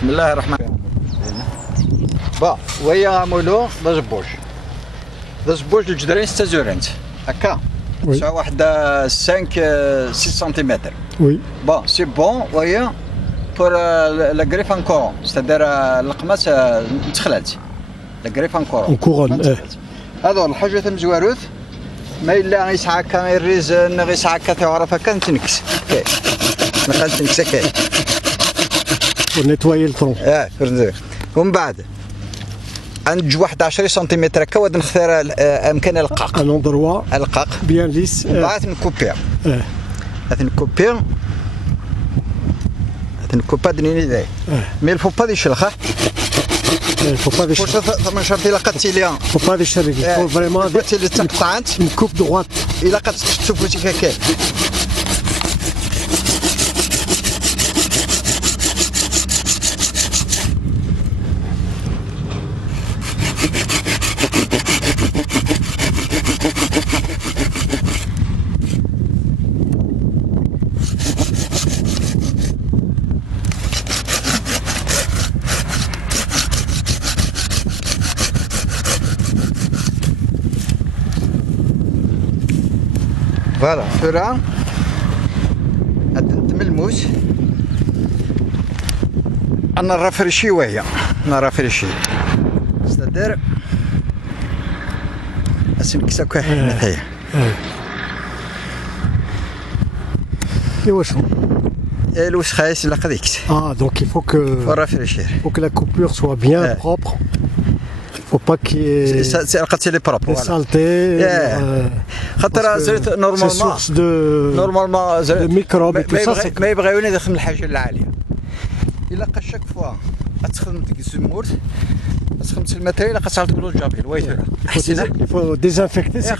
بسم الله الرحمن الرحيم. با ويا مولو دا جبوج الجدرين 6 زورنت هكا ساعه واحده 5 6 سنتيمتر. وي بون سي بون ويا بور لا غريف انكور ستادير القماش تخلات لا غريف انكور هذا الحاجه تم زواروث ما الا يسعى كان الريزن يسعى كتعرف كان تنكس ما كان تنكس كاين ونيتواي الطرون فرنزي ومن بعد عند واحد 10 سنتيمتر هكا ود نختار امكان القاق ان اندروا القاق بيان ليس بعد نكوبير نكوبير نكوبا دنيني داي مي الفو با دي شلخه faut pas déchirer. ثم شرط إلا قد تيليان. Faut pas déchirer. Il faut vraiment une coupe droite. إلا قد تشوفوا شي كاكا. فوالا فورا هاد الملموس انا رافرشي وهي انا رافرشي ستادير اسنكسا كاين هي ايوا شنو الوش خايس لا قديكس donc il faut que la coupure soit bien propre. Faut pas qu'il y ait des saletés, des sources de microbes et tout ça. ما يبغيون يدخل الحاجه العاليه الا قا شاك فوا تخدم ديك الزمور تخدم الماتيريال قا تقولوا الجابيل ويترا Il faut désinfecter. C'est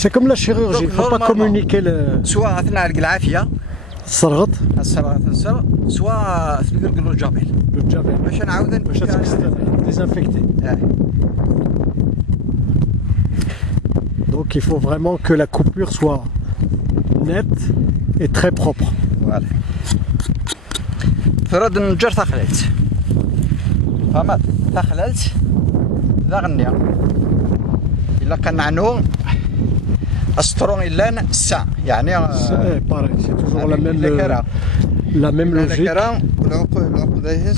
c'est comme la chirurgie, il ne faut pas communiquer le... soit أثناء العافية الصرغط soit تقولوا الجابيل باش نعاود désinfecter. Donc il faut vraiment que la coupure soit nette et très propre. Voilà. فرد النجار تخللت فهمت تخللت ذا غنيا إلا كان عنو أسطرون إلا الساعة يعني c'est toujours la même logique. العقود هي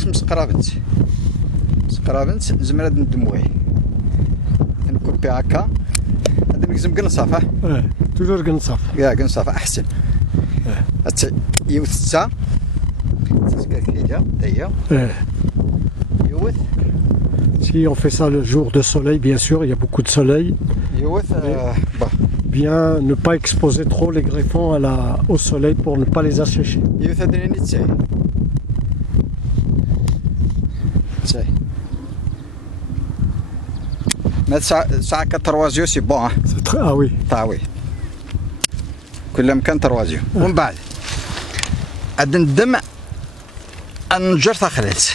مسقرابنت زمرد ندموي نكوبي هكا هذا نلزم قنصافة toujours قنصاف يا قنصافة أحسن يوث الساعة Si on fait ça le jour de soleil, bien sûr, il y a beaucoup de soleil. Bien ne pas exposer trop les greffons au soleil pour ne pas les assécher. Ah oui. كل مكان تروازيو ومن بعد عاد ندم النجار تخلت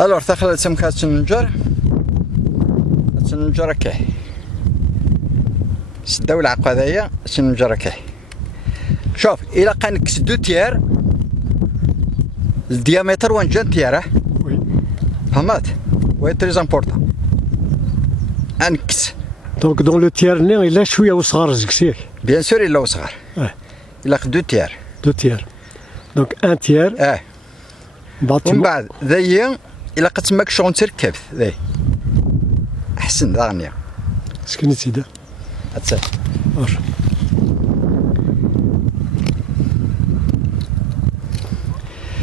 الور تخلت سمكات النجار هكا سداو العقا هذايا النجار هكا شوف الا كانكس دو تيار الديامتر وين جا تياره فهمت وي تري امبورطون انكس دونك دون لو تيار il a شويه وصغار زكسيك بيان سور الا وصغار الا دو تيار دونك ان تيار ومن بعد ذايا الا قد ماك شغل تركبت ذاي احسن ذا غنيا سكني تيدا هاتسا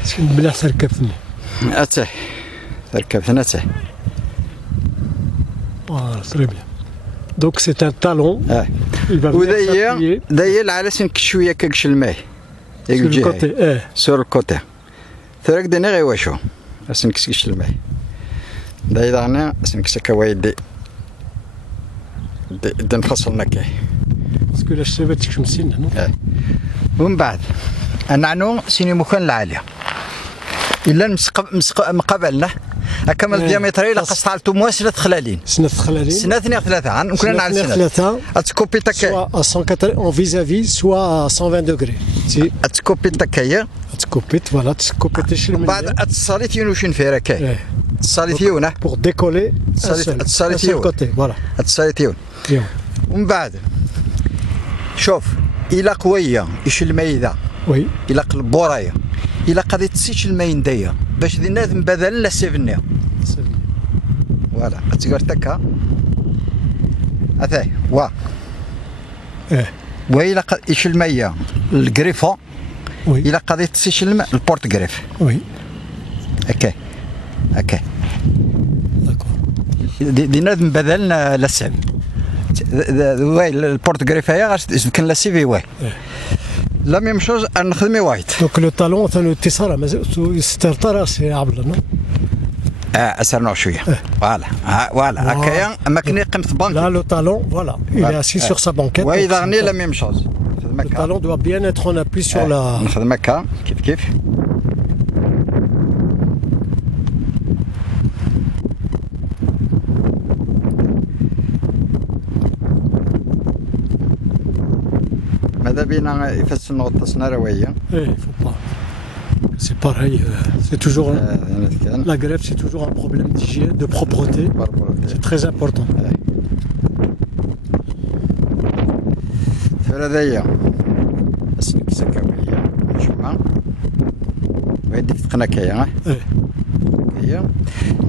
سكن مليح تركبتني هاتسا تركبتنا هاتسا très bien. Donc c'est un talon. ودايا العلاش شويه كاكش الماء سور الكوتي ثرك دنا غير واشو اسنكسكش الماء دايا دانا اسنكسك وايدي نفصلنا كاي باسكو لا شبات تشمسين هنا ومن بعد نعنو سيني مكان العاليه الا مقابلنا كمل الديامتر الا قصعتو موا سنه خلالين سنه خلالين سنه 3 ممكن نعرف سنه 3 تكوبي تكاي سوا 180 فيزافي سوا 120 دوغري سي تكوبي تكاي تكوبي فوالا تكوبي تشيل من بعد اتصاليت ينوشين فيها كاي اتصاليت يونه بور ديكولي اتصاليت يون كوتي فوالا اتصاليت يون ومن بعد شوف الى قويه ايش الميده وي الى قلب بورايا الى قضيه تسيش الماين دايا باش دينا بدل لا سيفني فوالا تقدر تكا هذاي وا وإلا ايش المية الكريفون وي الى قضيه تسيش الماء البورت كريف وي هكا هكا داكور دينا بدلنا لا سيف واي البورت كريف هي كان لا سيفي واي لا ميم شوز نخدمي وايد دونك لو طالون ثاني الاتصال مازال يستهتر سي عبد الله اسرنا شويه فوالا هكايا اما كنا قيمه بانك لا لو طالون فوالا il est assis sur sa banquette واذا غني لا ميم شوز le talon doit bien être en appui sur la نخدم هكا كيف ماذا بينا يفسر نغطى سناروية faut pas c'est pareil c'est toujours la greffe c'est toujours un problème d'hygiène de propreté c'est très important هذايا اسمك سكاوية جمعة ويديك تقناكيا هي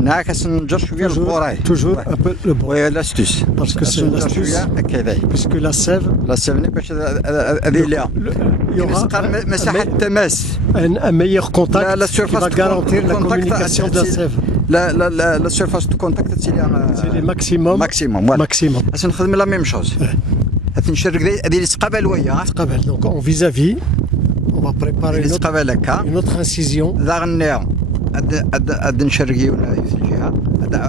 ناكس نجر شوية البوراي toujours un peu le bon وي لاستوس parce que c'est l'astuce هكذا puisque la sève باش هذه لا يسقى مساحة التماس un meilleur contact qui va garantir la communication de la sève لا سيرفاس دو كونتاكت c'est les maximum باش نخدم لا ميم شوز نشرك هذه السقابه لويا قبل donc en vis-à-vis on va préparer une autre incision ضغنيا اد نشرقي ولا في الجهه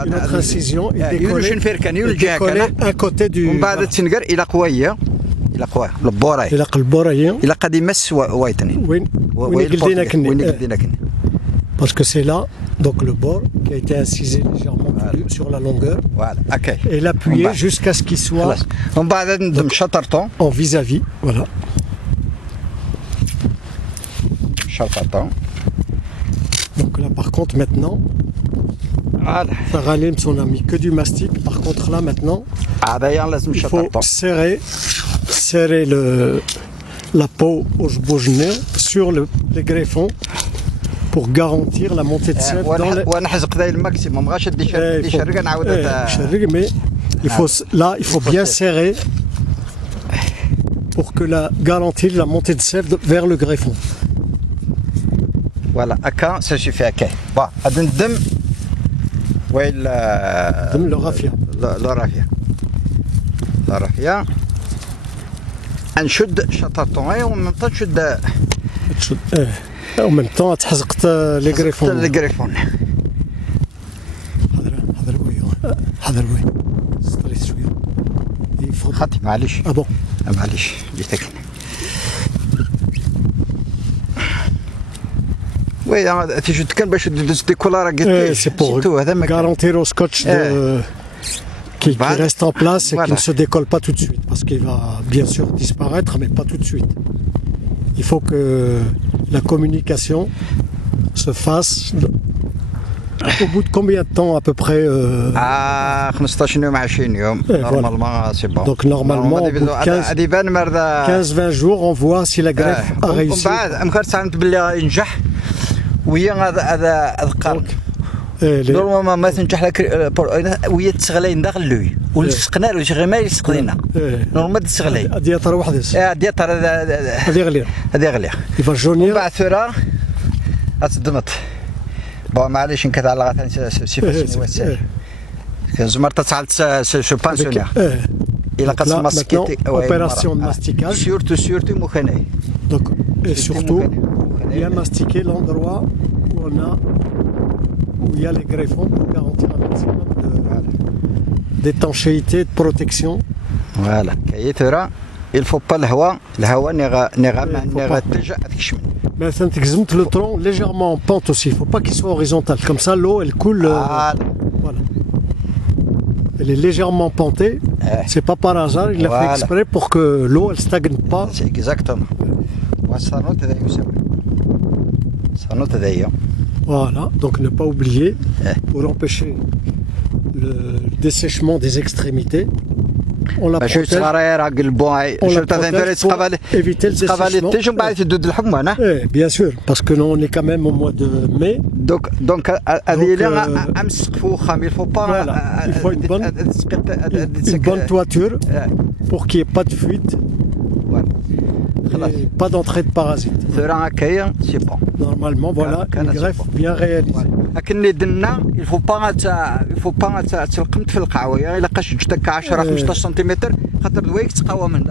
une autre incision un côté du ومن بعد تنقر الى قويه البوراي الى البوراي الى قد يمس وايتنين وين قلدينا كني parce que c'est là donc le bord qui a été incisé légèrement sur la longueur et l'appuyer jusqu'à ce qu'il soit ومن بعد ندم شطرطون en vis-à-vis voilà شطرطون donc là par contre maintenant Faralim son ami que du mastic par contre là maintenant il faut serrer la peau au genou sur les greffons pour garantir la montée de sève dans les ونحزق ذا الماكسيموم غاش دي شرقه نعاود شرق mais il faut bien serrer pour que garantir la montée de sève vers le greffon voilà هكا ça suffit هكا با غادي ندم ويل دم لو رافيا لا رافيا نشد شطرطون ومن طن تشد en même temps تحزقت لي غريفون حضر وي ستريس شويه خاطي معليش بون معليش جيتك وي تيجي كان باش تدز ديكولار قلت سي بور garantir au scotch qui reste en place et qui ne se décolle pas tout de suite parce qu'il va bien sûr disparaître mais pas tout de suite il faut que la communication se fasse au bout de combien de temps à peu près 15 يوم 20 يوم normalement c'est bon donc normalement au bout de 15-20 jours on voit si la greffe a réussi ومن بعد امكار تعلمت باللي ينجح وهي هذا القرن نورمالمون ما تنجح لك وهي تسغلين داخل لوي ولصقنا له شي غير ما يسقلينا نورمال تسغلي دياتر وحده دياتر هذه غليه يفا جونير بعد ثرا اتدمط بون معليش نكت على غاتن سي واسع زمرت تعلت سو بانسيونير الى قد ماسكيتي اوبيراسيون ماستيكاج سورتو مخني donc et surtout bien mastiquer l'endroit où il y a les greffons pour garantir un maximum d'étanchéité et de protection. Voilà. Il faut pas الهواء نغا تلجأ تكشمن. Mais ça le tronc légèrement en pente aussi. Il ne faut pas qu'il soit horizontal. Comme ça, l'eau, elle coule. Voilà. Elle est légèrement pentée. C'est pas par hasard. Il l'a fait exprès pour que l'eau, elle stagne pas. C'est exactement. Voilà. Donc ne pas oublier, pour empêcher le dessèchement des extrémités, on la protège. Pour éviter le dessèchement. Bien sûr, parce que nous on est quand même au mois de mai. Donc il faut une bonne toiture pour qu'il n'y ait pas de fuite. Et pas d'entrée de parasites. C'est bon. Normalement, voilà, une greffe bien réalisée. Il faut pas تلقمت في القعوه الا لقاش جدك 10 15 سنتيمتر خاطر دوايك تقاوم من